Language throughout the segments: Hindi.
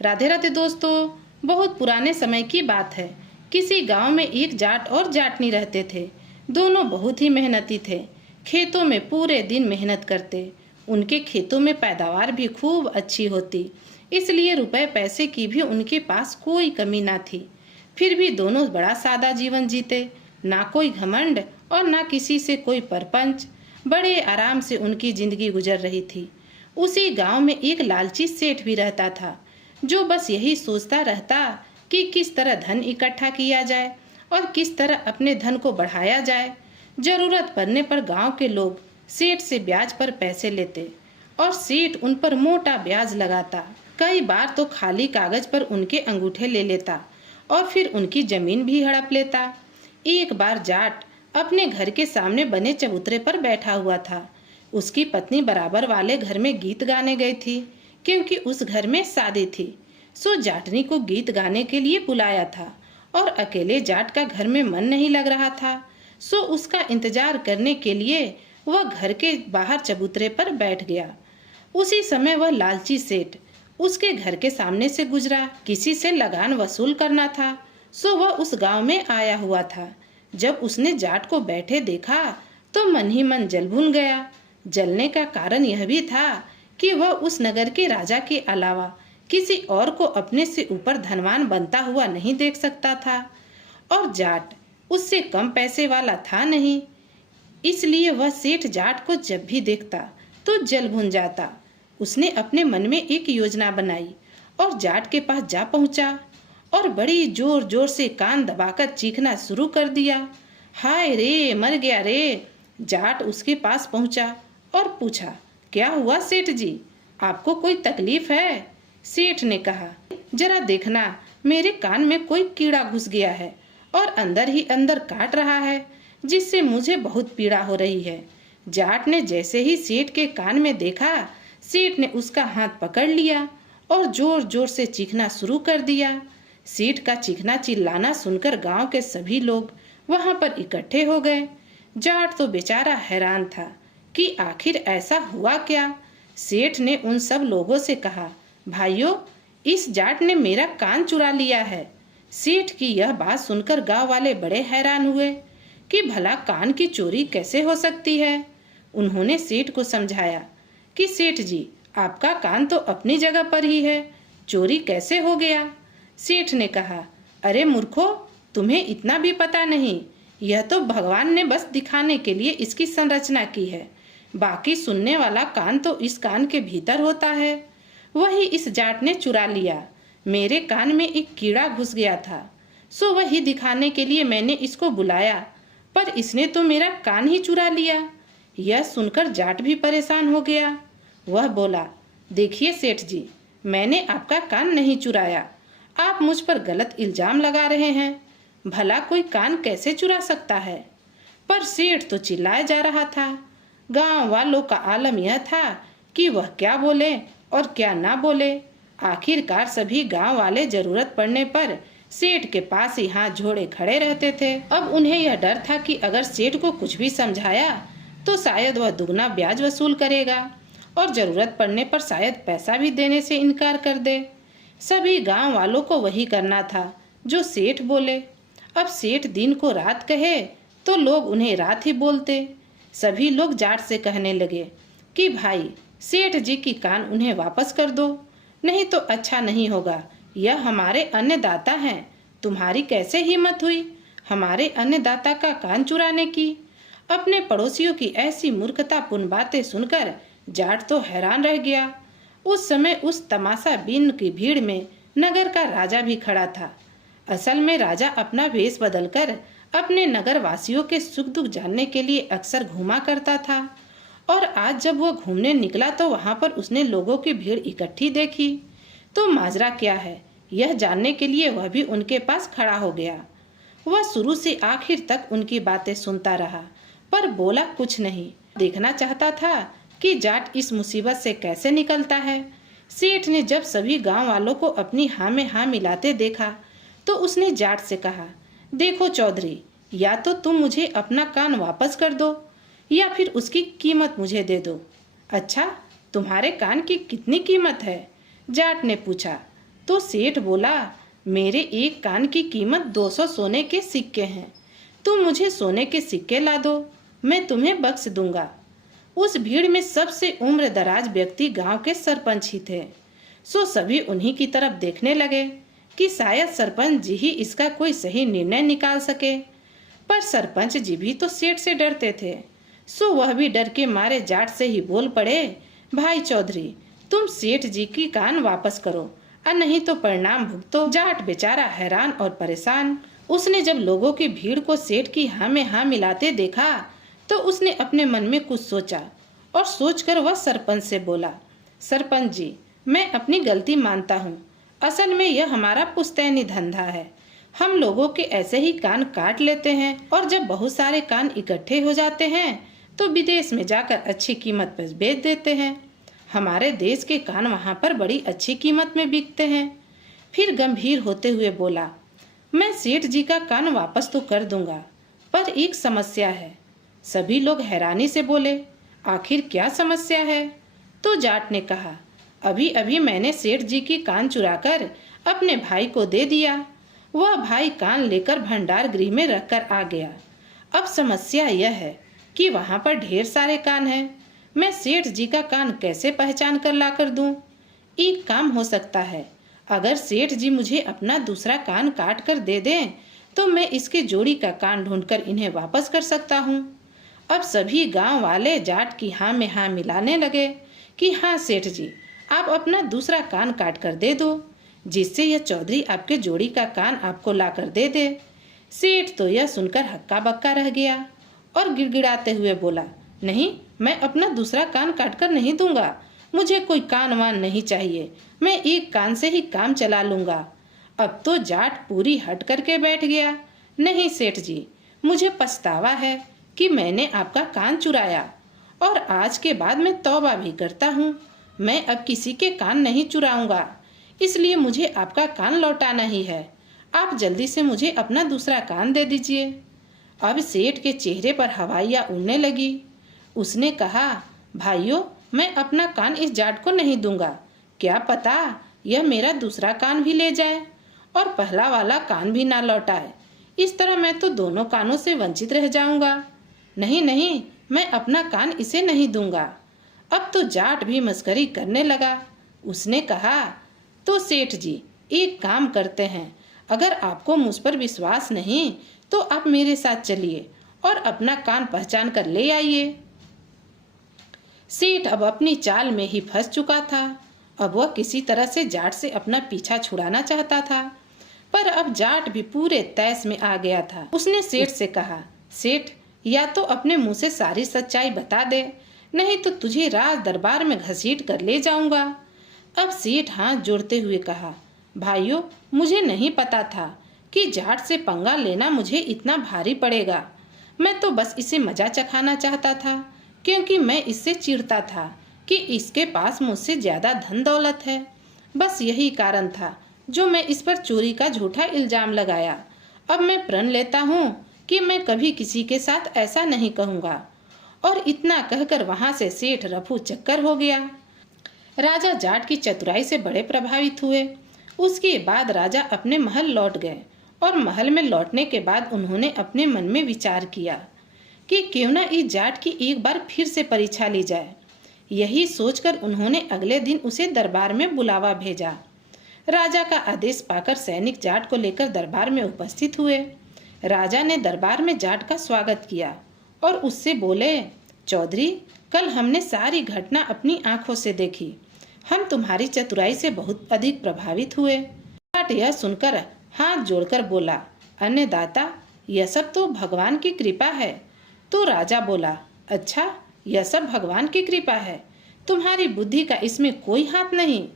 राधे राधे दोस्तों, बहुत पुराने समय की बात है। किसी गांव में एक जाट और जाटनी रहते थे। दोनों बहुत ही मेहनती थे। खेतों में पूरे दिन मेहनत करते। उनके खेतों में पैदावार भी खूब अच्छी होती, इसलिए रुपए पैसे की भी उनके पास कोई कमी ना थी। फिर भी दोनों बड़ा सादा जीवन जीते, ना कोई घमंड और ना किसी से कोई परपंच। बड़े आराम से उनकी जिंदगी गुजर रही थी। उसी गांव में एक लालची सेठ भी रहता था, जो बस यही सोचता रहता कि किस तरह धन इकट्ठा किया जाए और किस तरह अपने धन को बढ़ाया जाए। जरूरत पड़ने पर गांव के लोग सेठ से ब्याज पर पैसे लेते और सेठ उन पर मोटा ब्याज लगाता। कई बार तो खाली कागज पर उनके अंगूठे ले लेता और फिर उनकी जमीन भी हड़प लेता। एक बार जाट अपने घर के सामने बने चबूतरे पर बैठा हुआ था। उसकी पत्नी बराबर वाले घर में गीत गाने गई थी, क्योंकि उस घर में शादी थी। सो जाटनी को गीत गाने के लिए बुलाया था और अकेले जाट का घर में मन नहीं लग रहा था। सो उसका इंतजार करने के लिए वह घर के बाहर चबूतरे पर बैठ गया। उसी समय वह लालची सेठ उसके घर के सामने से गुजरा। किसी से लगान वसूल करना था, सो वह उस गांव में आया हुआ था। जब उसने जाट को बैठे देखा तो मन ही मन जल भून गया। जलने का कारण यह भी था कि वह उस नगर के राजा के अलावा किसी और को अपने से ऊपर धनवान बनता हुआ नहीं देख सकता था, और जाट उससे कम पैसे वाला था नहीं। इसलिए वह सेठ जाट को जब भी देखता तो जल भुन जाता। उसने अपने मन में एक योजना बनाई और जाट के पास जा पहुंचा और बड़ी जोर जोर से कान दबाकर चीखना शुरू कर दिया। हाय रे, मर गया रे। जाट उसके पास पहुंचा और पूछा, क्या हुआ सेठ जी, आपको कोई तकलीफ है? सेठ ने कहा, जरा देखना, मेरे कान में कोई कीड़ा घुस गया है और अंदर ही अंदर काट रहा है, जिससे मुझे बहुत पीड़ा हो रही है। जाट ने जैसे ही सेठ के कान में देखा, सेठ ने उसका हाथ पकड़ लिया और जोर जोर से चीखना शुरू कर दिया। सेठ का चीखना चिल्लाना सुनकर गांव के सभी लोग वहां पर इकट्ठे हो गए। जाट तो बेचारा हैरान था कि आखिर ऐसा हुआ क्या। सेठ ने उन सब लोगों से कहा, भाइयों, इस जाट ने मेरा कान चुरा लिया है। सेठ की यह बात सुनकर गांव वाले बड़े हैरान हुए कि भला कान की चोरी कैसे हो सकती है। उन्होंने सेठ को समझाया कि सेठ जी, आपका कान तो अपनी जगह पर ही है, चोरी कैसे हो गया? सेठ ने कहा, अरे मूर्खो, तुम्हें इतना भी पता नहीं, यह तो भगवान ने बस दिखाने के लिए इसकी संरचना की है। बाकी सुनने वाला कान तो इस कान के भीतर होता है। वही इस जाट ने चुरा लिया। मेरे कान में एक कीड़ा घुस गया था, सो वही दिखाने के लिए मैंने इसको बुलाया, पर इसने तो मेरा कान ही चुरा लिया। यह सुनकर जाट भी परेशान हो गया। वह बोला, देखिए सेठ जी, मैंने आपका कान नहीं चुराया, आप मुझ पर गलत इल्जाम लगा रहे हैं। भला कोई कान कैसे चुरा सकता है? पर सेठ तो चिल्लाया जा रहा था। गांव वालों का आलम यह था कि वह क्या बोले और क्या ना बोले। आखिरकार सभी गांव वाले जरूरत पड़ने पर सेठ के पास ही हाथ जोड़े खड़े रहते थे। अब उन्हें यह डर था कि अगर सेठ को कुछ भी समझाया तो शायद वह दुगना ब्याज वसूल करेगा और जरूरत पड़ने पर शायद पैसा भी देने से इनकार कर दे। सभी गांव वालों को वही करना था जो सेठ बोले। अब सेठ दिन को रात कहे तो लोग उन्हें रात ही बोलते। सभी लोग जाट से कहने लगे कि भाई, सेठ जी की कान उन्हें वापस कर दो, नहीं तो अच्छा नहीं होगा। यह हमारे अन्नदाता हैं, तुम्हारी कैसे हिम्मत हुई हमारे अन्नदाता का कान चुराने की? अपने पड़ोसियों की ऐसी मूर्खतापूर्ण बातें सुनकर जाट तो हैरान रह गया। उस समय उस तमाशा बीन की भीड़ में नगर का राजा भी खड़ा था। असल में राजा अपना वेश बदलकर अपने नगर वासियों के सुख दुख जानने के लिए अक्सर घूमा करता था, और आज जब वह घूमने निकला तो वहां पर उसने लोगों की भीड़ इकट्ठी देखी। तो माजरा क्या है, यह जानने के लिए वह भी उनके पास खड़ा हो गया। वह शुरू से आखिर तक उनकी बातें सुनता रहा, पर बोला कुछ नहीं। देखना चाहता था कि जाट इस मुसीबत से कैसे निकलता है। सेठ ने जब सभी गांव वालों को अपनी हाँ में हाँ मिलाते देखा तो उसने जाट से कहा, देखो चौधरी, या तो तुम मुझे अपना कान वापस कर दो या फिर उसकी कीमत मुझे दे दो। अच्छा, तुम्हारे कान की कितनी कीमत है? जाट ने पूछा। तो सेठ बोला, मेरे एक कान की कीमत 200 सोने के सिक्के हैं, तुम मुझे सोने के सिक्के ला दो, मैं तुम्हें बख्श दूंगा। उस भीड़ में सबसे उम्र दराज व्यक्ति गांव के सरपंच ही थे। सो सभी उन्हीं की तरफ देखने लगे कि शायद सरपंच जी ही इसका कोई सही निर्णय निकाल सके। पर सरपंच जी भी तो सेठ से डरते थे। सो वह भी डर के मारे जाट से ही बोल पड़े, भाई चौधरी, तुम सेठ जी की कान वापस करो और नहीं तो परिणाम भुगतो। जाट बेचारा हैरान और परेशान। उसने जब लोगों की भीड़ को सेठ की हाँ में हाँ मिलाते देखा तो उसने अपने मन में कुछ सोचा और सोचकर वह सरपंच से बोला, सरपंच जी, मैं अपनी गलती मानता हूँ। असल में यह हमारा पुश्तैनी धंधा है। हम लोगों के ऐसे ही कान काट लेते हैं और जब बहुत सारे कान इकट्ठे हो जाते हैं तो विदेश में जाकर अच्छी कीमत पर बेच देते हैं। हमारे देश के कान वहाँ पर बड़ी अच्छी कीमत में बिकते हैं। फिर गंभीर होते हुए बोला, मैं सेठ जी का कान वापस तो कर दूंगा, पर एक समस्या है। सभी लोग हैरानी से बोले, आखिर क्या समस्या है? तो जाट ने कहा, अभी अभी मैंने सेठ जी की कान चुराकर अपने भाई को दे दिया। वह भाई कान लेकर भंडार गृह में रखकर आ गया। अब समस्या यह है कि वहाँ पर ढेर सारे कान हैं। मैं सेठ जी का कान कैसे पहचान कर ला कर दूं? एक काम हो सकता है, अगर सेठ जी मुझे अपना दूसरा कान काट कर दे दें तो मैं इसके जोड़ी का कान ढूंढकर इन्हें वापस कर सकता हूँ। अब सभी गांव वाले जाट की हाँ में हाँ मिलाने लगे कि हाँ सेठ जी, आप अपना दूसरा कान काट कर दे दो, जिससे यह चौधरी आपके जोड़ी का कान आपको ला कर दे दे। सेठ तो यह सुनकर हक्का बक्का रह गया और गिड़गिड़ाते हुए बोला, नहीं, मैं अपना दूसरा कान काट कर नहीं दूंगा। मुझे कोई कान वान नहीं चाहिए, मैं एक कान से ही काम चला लूंगा। अब तो जाट पूरी हट करके बैठ गया। नहीं सेठ जी, मुझे पछतावा है कि मैंने आपका कान चुराया और आज के बाद मैं तौबा भी करता हूँ। मैं अब किसी के कान नहीं चुराऊंगा, इसलिए मुझे आपका कान लौटाना ही है। आप जल्दी से मुझे अपना दूसरा कान दे दीजिए। अब सेठ के चेहरे पर हवाइयाँ उड़ने लगी। उसने कहा, भाइयों, मैं अपना कान इस जाट को नहीं दूंगा। क्या पता यह मेरा दूसरा कान भी ले जाए और पहला वाला कान भी ना लौटाए। इस तरह मैं तो दोनों कानों से वंचित रह जाऊंगा। नहीं नहीं, मैं अपना कान इसे नहीं दूंगा। अब तो जाट भी मस्करी करने लगा। उसने कहा, तो सेठ जी, एक काम करते हैं, अगर आपको मुझ पर विश्वास नहीं तो आप मेरे साथ चलिए और अपना कान पहचान कर ले आइए। सेठ अब अपनी चाल में ही फंस चुका था। अब वह किसी तरह से जाट से अपना पीछा छुड़ाना चाहता था, पर अब जाट भी पूरे तैस में आ गया था। उसने सेठ से कहा, सेठ, या तो अपने मुंह से सारी सच्चाई बता दे, नहीं तो तुझे राज दरबार में घसीट कर ले जाऊंगा। अब सेठ हाथ जोड़ते हुए कहा, भाइयों, मुझे नहीं पता था कि जाट से पंगा लेना मुझे इतना भारी पड़ेगा। मैं तो बस इसे मजा चखाना चाहता था, क्योंकि मैं इससे चिढ़ता था कि इसके पास मुझसे ज्यादा धन दौलत है। बस यही कारण था जो मैं इस पर चोरी का झूठा इल्जाम लगाया। अब मैं प्रण लेता हूँ कि मैं कभी किसी के साथ ऐसा नहीं कहूँगा। और इतना कहकर वहां से सेठ रफू चक्कर हो गया। राजा जाट की चतुराई से बड़े प्रभावित हुए। उसके बाद राजा अपने महल लौट गए और महल में लौटने के बाद उन्होंने अपने मन में विचार किया कि क्यों न इस जाट की एक बार फिर से परीक्षा ली जाए। यही सोचकर उन्होंने अगले दिन उसे दरबार में बुलावा भेजा। राजा का आदेश पाकर सैनिक जाट को लेकर दरबार में उपस्थित हुए। राजा ने दरबार में जाट का स्वागत किया और उससे बोले, चौधरी, कल हमने सारी घटना अपनी आंखों से देखी। हम तुम्हारी चतुराई से बहुत अधिक प्रभावित हुए। जाट यह सुनकर हाथ जोड़कर बोला, अन्नदाता, यह सब तो भगवान की कृपा है। तो राजा बोला, अच्छा, यह सब भगवान की कृपा है, तुम्हारी बुद्धि का इसमें कोई हाथ नहीं।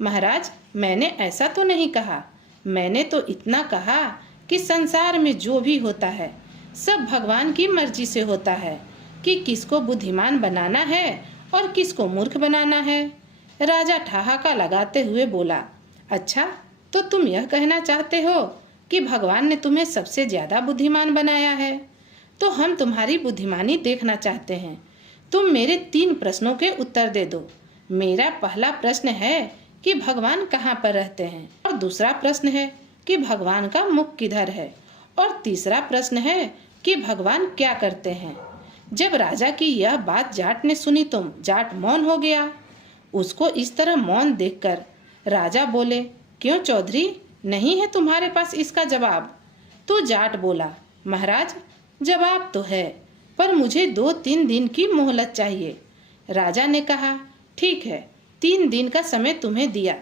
महाराज, मैंने ऐसा तो नहीं कहा। मैंने तो इतना कहा कि संसार में जो भी होता है सब भगवान की मर्जी से होता है कि किसको बुद्धिमान बनाना है और किसको मूर्ख बनाना है। राजा ठहाका लगाते हुए बोला, अच्छा, तो तुम यह कहना चाहते हो कि भगवान ने तुम्हें सबसे ज्यादा बुद्धिमान बनाया है? तो हम तुम्हारी बुद्धिमानी देखना चाहते हैं। तुम मेरे 3 प्रश्नों के उत्तर दे दो। मेरा पहला प्रश्न है कि भगवान कहाँ पर रहते हैं, और दूसरा प्रश्न है कि भगवान का मुख किधर है, और तीसरा प्रश्न है कि भगवान क्या करते हैं। जब राजा की यह बात जाट ने सुनी तो जाट मौन हो गया। उसको इस तरह मौन देखकर राजा बोले, क्यों चौधरी, नहीं है तुम्हारे पास इसका जवाब? तो जाट बोला, महाराज जवाब तो है, पर मुझे 2-3 दिन की मोहलत चाहिए। राजा ने कहा, ठीक है, 3 दिन का समय तुम्हें दिया।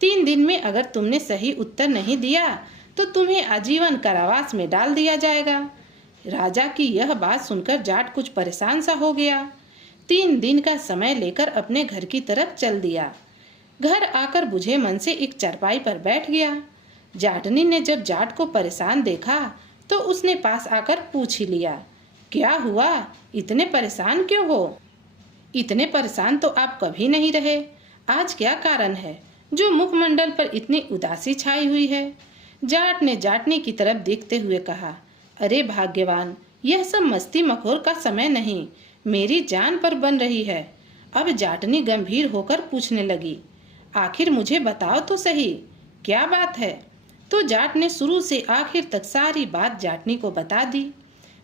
3 दिन में अगर तुमने सही उत्तर नहीं दिया तो तुम्हें आजीवन कारावास में डाल दिया जाएगा। राजा की यह बात सुनकर जाट कुछ परेशान सा हो गया। 3 दिन का समय लेकर अपने घर की तरफ चल दिया। घर आकर बुझे मन से एक चारपाई पर बैठ गया। जाटनी ने जब जाट को परेशान देखा तो उसने पास आकर पूछ ही लिया, क्या हुआ, इतने परेशान क्यों हो? इतने परेशान तो आप कभी नहीं रहे, आज क्या कारण है जो मुखमंडल पर इतनी उदासी छाई हुई है? जाट ने जाटनी की तरफ देखते हुए कहा, अरे भाग्यवान, यह सब मस्ती मखौर का समय नहीं, मेरी जान पर बन रही है। अब जाटनी गंभीर होकर पूछने लगी, आखिर मुझे बताओ तो सही, क्या बात है? तो जाट ने शुरू से आखिर तक सारी बात जाटनी को बता दी।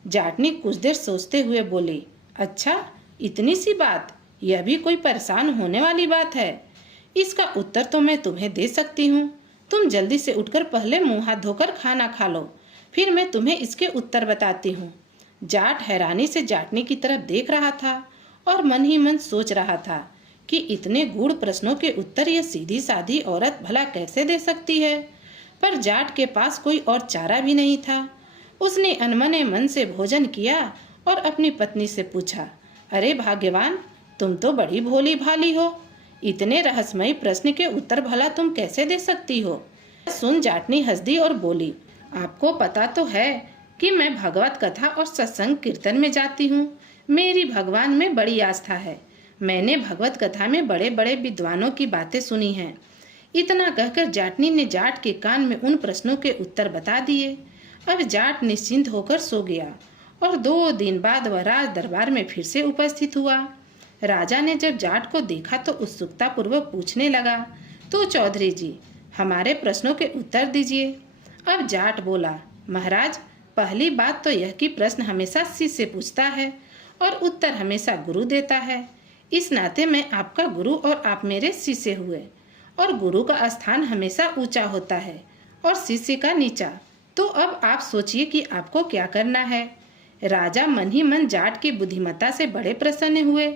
जाटनी कुछ देर सोचते हुए बोली, अच्छा, इतनी सी बात, यह भी कोई परेशान होने वाली बात है? इसका उत्तर तो मैं तुम्हें दे सकती हूँ। तुम जल्दी से उठकर पहले मुंह हाथ धोकर खाना खा लो, फिर मैं तुम्हें इसके उत्तर बताती हूँ। जाट हैरानी से जाटनी की तरफ देख रहा था और मन ही मन सोच रहा था कि इतने गूढ़ प्रश्नों के उत्तर यह सीधी साधी औरत भला कैसे दे सकती है। पर जाट के पास कोई और चारा भी नहीं था। उसने अनमने मन से भोजन किया और अपनी पत्नी से पूछा, अरे भाग्यवान, तुम तो बड़ी भोली भाली हो, इतने रहस्यमयी प्रश्न के उत्तर भला तुम कैसे दे सकती हो? सुन जाटनी हंस दी और बोली, आपको पता तो है कि मैं भगवत कथा और सत्संग कीर्तन में जाती हूँ। मेरी भगवान में बड़ी आस्था है। मैंने भगवत कथा में बड़े बड़े विद्वानों की बातें सुनी हैं। इतना कहकर जाटनी ने जाट के कान में उन प्रश्नों के उत्तर बता दिए। अब जाट निश्चिंत होकर सो गया और 2 दिन बाद वह राज दरबार में फिर से उपस्थित हुआ। राजा ने जब जाट को देखा तो उत्सुकता पूर्वक पूछने लगा, तो चौधरी जी, हमारे प्रश्नों के उत्तर दीजिए। अब जाट बोला, महाराज, पहली बात तो यह कि प्रश्न हमेशा शिष्य पूछता है और उत्तर हमेशा गुरु देता है। इस नाते मैं आपका गुरु और आप मेरे शिष्य हुए, और गुरु का स्थान हमेशा ऊंचा होता है और शिष्य का नीचा। तो अब आप सोचिए कि आपको क्या करना है। राजा मन ही मन जाट की बुद्धिमत्ता से बड़े प्रसन्न हुए।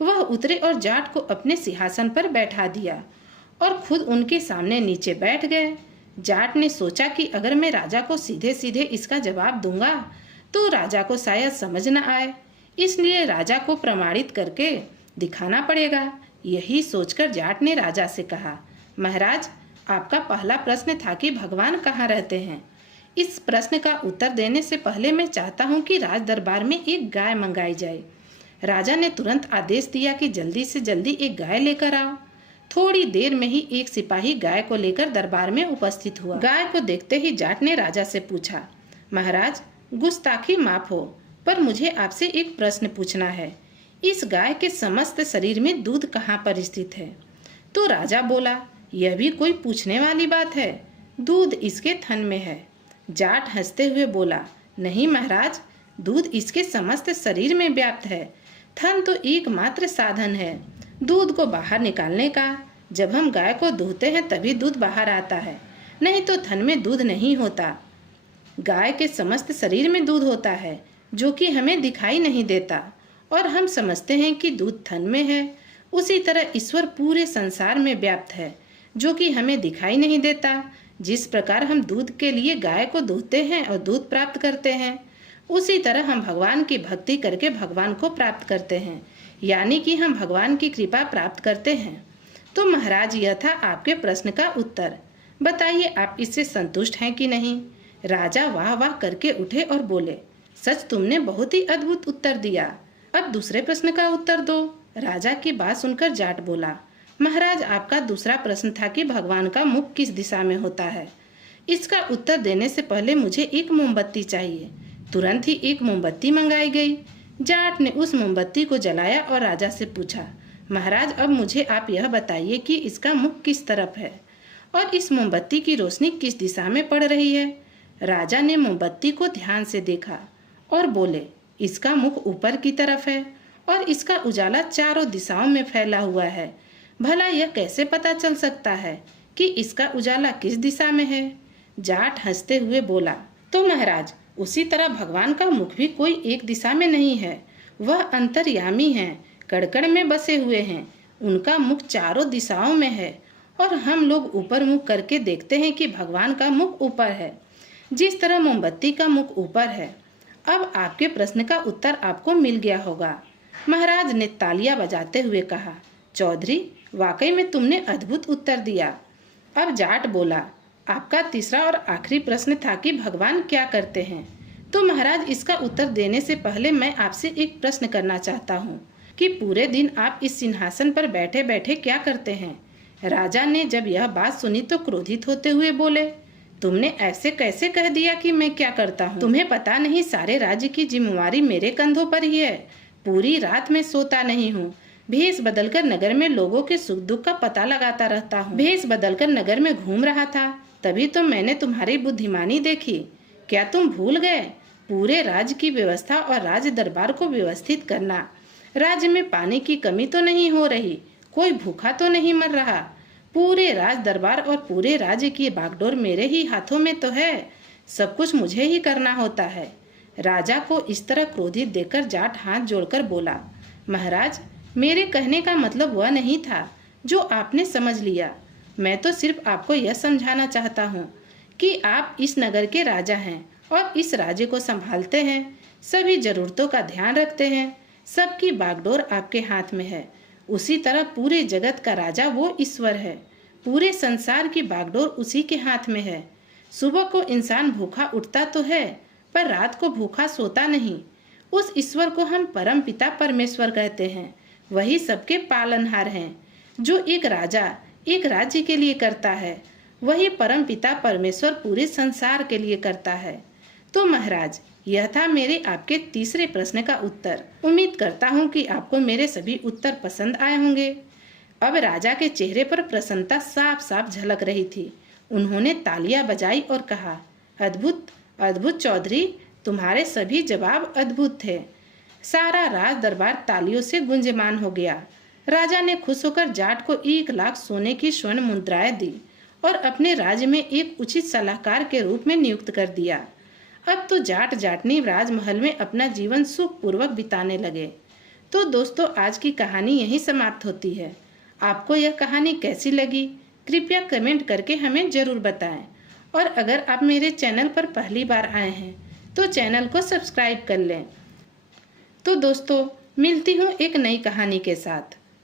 वह उतरे और जाट को अपने सिंहासन पर बैठा दिया और खुद उनके सामने नीचे बैठ गए। जाट ने सोचा कि अगर मैं राजा को सीधे सीधे इसका जवाब दूंगा तो राजा को शायद समझ न आए, इसलिए राजा को प्रमाणित करके दिखाना पड़ेगा। यही सोचकर जाट ने राजा से कहा, महाराज, आपका पहला प्रश्न था कि भगवान कहाँ रहते हैं। इस प्रश्न का उत्तर देने से पहले मैं चाहता हूँ कि राज दरबार में एक गाय मंगाई जाए। राजा ने तुरंत आदेश दिया कि जल्दी से जल्दी एक गाय लेकर आओ। थोड़ी देर में ही एक सिपाही गाय को लेकर दरबार में उपस्थित हुआ। गाय को देखते ही जाट ने राजा से पूछा, महाराज, गुस्ताखी माफ हो, पर मुझे आपसे एक प्रश्न पूछना है। इस गाय के समस्त शरीर में दूध कहाँ पर स्थित है? तो राजा बोला, यह भी कोई पूछने वाली बात है, दूध इसके थन में है। जाट हंसते हुए बोला, नहीं महाराज, दूध इसके समस्त शरीर में व्याप्त है। थन तो एकमात्र साधन है दूध को बाहर निकालने का। जब हम गाय को दूहते हैं तभी दूध बाहर आता है, नहीं तो थन में दूध नहीं होता। गाय के समस्त शरीर में दूध होता है जो कि हमें दिखाई नहीं देता और हम समझते हैं कि दूध थन में है। उसी तरह ईश्वर पूरे संसार में व्याप्त है जो कि हमें दिखाई नहीं देता। जिस प्रकार हम दूध के लिए गाय को दूहते हैं और दूध प्राप्त करते हैं, उसी तरह हम भगवान की भक्ति करके भगवान को प्राप्त करते हैं, यानी कि हम भगवान की कृपा प्राप्त करते हैं। तो महाराज, यह था आपके प्रश्न का उत्तर। बताइए आप इससे संतुष्ट हैं कि नहीं? राजा वाह वाह करके उठे और बोले, सच तुमने बहुत ही अद्भुत उत्तर दिया। अब दूसरे प्रश्न का उत्तर दो। राजा की बात सुनकर जाट बोला, महाराज, आपका दूसरा प्रश्न था कि भगवान का मुख किस दिशा में होता है। इसका उत्तर देने से पहले मुझे एक मोमबत्ती चाहिए। तुरंत ही एक मोमबत्ती मंगाई गई। जाट ने उस मोमबत्ती को जलाया और राजा से पूछा, महाराज, अब मुझे आप यह बताइए कि इसका मुख किस तरफ है और इस मोमबत्ती की रोशनी किस दिशा में पड़ रही है। राजा ने मोमबत्ती को ध्यान से देखा और बोले, इसका मुख ऊपर की तरफ है और इसका उजाला चारों दिशाओं में फैला हुआ है। भला यह कैसे पता चल सकता है कि इसका उजाला किस दिशा में है? जाट हंसते हुए बोला, तो महाराज, उसी तरह भगवान का मुख भी कोई एक दिशा में नहीं है। वह अंतर्यामी हैं, कड़कड़ में बसे हुए हैं। उनका मुख चारों दिशाओं में है और हम लोग ऊपर मुख करके देखते हैं कि भगवान का मुख ऊपर है, जिस तरह मोमबत्ती का मुख ऊपर है। अब आपके प्रश्न का उत्तर आपको मिल गया होगा। महाराज ने तालियां बजाते हुए कहा, चौधरी, वाकई में तुमने अद्भुत उत्तर दिया। अब जाट बोला, आपका तीसरा और आखिरी प्रश्न था कि भगवान क्या करते हैं। तो महाराज, इसका उत्तर देने से पहले मैं आपसे एक प्रश्न करना चाहता हूँ कि पूरे दिन आप इस सिंहासन पर बैठे बैठे क्या करते हैं? राजा ने जब यह बात सुनी तो क्रोधित होते हुए बोले, तुमने ऐसे कैसे कह दिया कि मैं क्या करता हूँ? तुम्हें पता नहीं सारे राज्य की जिम्मेवारी मेरे कंधों पर ही है। पूरी रात मैं सोता नहीं हूँ। भेष बदलकर नगर में लोगों के सुख दुख का पता लगाता रहता हूँ। भेष बदलकर नगर में घूम रहा था, तभी तो मैंने तुम्हारी बुद्धिमानी देखी। क्या तुम भूल गए? पूरे राज्य की व्यवस्था और राज दरबार को व्यवस्थित करना। राज्य में पानी की कमी तो नहीं हो रही, कोई भूखा तो नहीं मर रहा। पूरे राज दरबार और पूरे राज्य की बागडोर मेरे ही हाथों में तो है। सब कुछ मुझे ही करना होता है। राजा को इस तरह क्रोधित देखकर जाट हाथ जोड़कर बोला, महाराज, मेरे कहने का मतलब वह नहीं था जो आपने समझ लिया। मैं तो सिर्फ आपको यह समझाना चाहता हूँ कि आप इस नगर के राजा हैं और इस राज्य को संभालते हैं, सभी जरूरतों का ध्यान रखते हैं, सबकी बागडोर आपके हाथ में है। उसी तरह पूरे जगत का राजा वो ईश्वर है, पूरे संसार की बागडोर उसी के हाथ में है। सुबह को इंसान भूखा उठता तो है, पर रात को भूखा सोता नहीं। उस ईश्वर को हम परम पिता परमेश्वर कहते हैं। वही सबके पालनहार हैं। जो एक राजा एक राज्य के लिए करता है, वही परम पिता परमेश्वर पूरे संसार के लिए करता है। तो महाराज, यह था मेरे आपके तीसरे प्रश्न का उत्तर। उम्मीद करता हूँ कि आपको मेरे सभी उत्तर पसंद आए होंगे। अब राजा के चेहरे पर प्रसन्नता साफ साफ झलक रही थी। उन्होंने तालियां बजाई और कहा, अद्भुत अद्भुत चौधरी, तुम्हारे सभी जवाब अद्भुत थे। सारा राज दरबार तालियों से गुंजमान हो गया। राजा ने खुश होकर जाट को 1,00,000 सोने की स्वर्ण मुद्राएं दी और अपने राज्य में एक उचित सलाहकार के रूप में नियुक्त कर दिया। अब तो जाट जाटनी राजमहल में अपना जीवन सुखपूर्वक बिताने लगे। तो दोस्तों, आज की कहानी यहीं समाप्त होती है। आपको यह कहानी कैसी लगी, कृपया कमेंट करके हमें जरूर बताएं। और अगर आप मेरे चैनल पर पहली बार आए हैं तो चैनल को सब्सक्राइब कर लें। तो दोस्तों, मिलती हूँ एक नई कहानी के साथ।